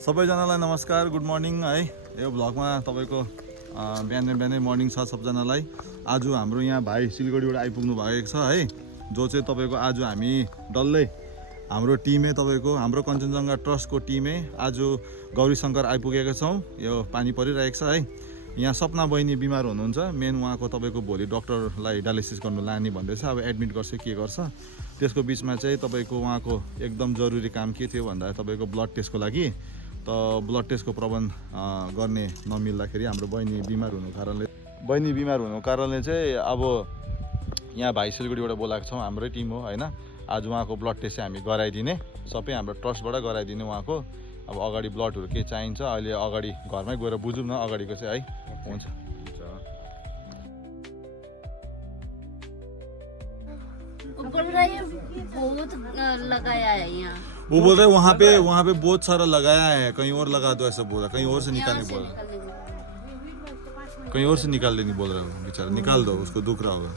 सबैजनालाई नमस्कार, good morning है। यो भ्लगमा तपाईँको बिहानै बिहानै मर्निङ छ सबजनालाई। आज हाम्रो यहाँ भाइ सिलगढीबाट आइपुग्नु भएको छ है, जो चाहिँ तपाईँको आज हामी डल्लै हाम्रो टिमै तपाईँको हाम्रो कञ्चनजङ्घा ट्रस्टको टिमै आज गौरीशङ्कर आइपुगेका छौँ। यो पानी परिरहेको छ है। यहाँ सपना बहिनी बिमार हुनुहुन्छ, मेन उहाँको तपाईँको भोलि डक्टरलाई डायलिसिस गर्नु लाने भन्दैछ। अब एडमिट गर्छ के गर्छ, त्यसको बिचमा चाहिँ तपाईँको उहाँको एकदम जरुरी काम के थियो भन्दा तपाईँको ब्लड टेस्टको लागि त ब्लड टेस्टको प्रबन्ध गर्ने नमिल्दाखेरि हाम्रो बहिनी बिमार हुनु कारणले चाहिँ अब यहाँ भाइ सिलगढीबाट बोलाएको छौँ, हाम्रै टिम हो होइन। आज उहाँको ब्लड टेस्ट चाहिँ हामी गराइदिने, सबै हाम्रो ट्रस्टबाट गराइदिने उहाँको। अब अगाडि ब्लडहरू के चाहिन्छ अहिले अगाडि घरमै गएर बुझौँ न अगाडिको चाहिँ है। हुन्छ बहुत लगाया है यहाँ। वो बोल रहे वहाँ पे बहुत सारा लगाया है, कहीं और लगा दो ऐसा बोल रहा, कहीं और से निकालने बोल रहा, कहीं और से निकालने नहीं बोल रहा है बेचारा। निकाल दो, उसको दुख रहा होगा।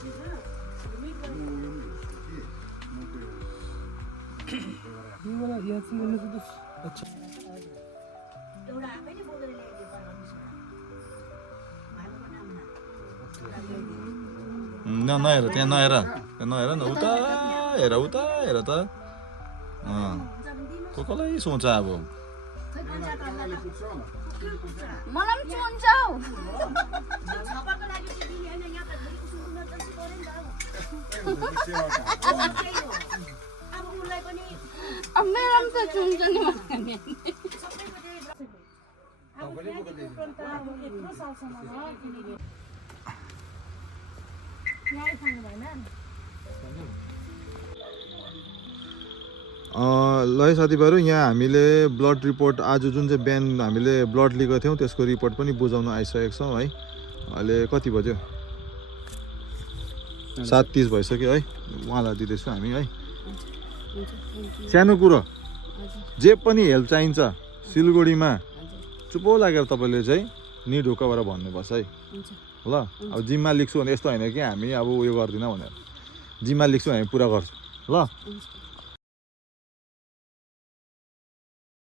नहेर त्यहाँ नहेर न उता हेर त कसलाई सोच अब मलाई पनि चुन्छ अब मेरो पनि त चुन्छ नि ल है साथीभाइहरू, यहाँ हामीले ब्लड रिपोर्ट आज जुन चाहिँ बिहान हामीले ब्लड लिएको थियौँ त्यसको रिपोर्ट पनि बुझाउन आइसकेको छौँ है। अहिले कति बज्यो? 7:30 भइसक्यो है। उहाँलाई दिँदैछु हामी है। सानो कुरो जे पनि हेल्प चाहिन्छ सिलगढीमा चुपो लागेर तपाईँले चाहिँ निढुक्कबाट भन्नुपर्छ है ल। अब जिम्मा लेख्छु भने यस्तो होइन कि हामी अब उयो गर्दिनँ भनेर, जिम्मा लेख्छु हामी पुरा गर्छौँ ल।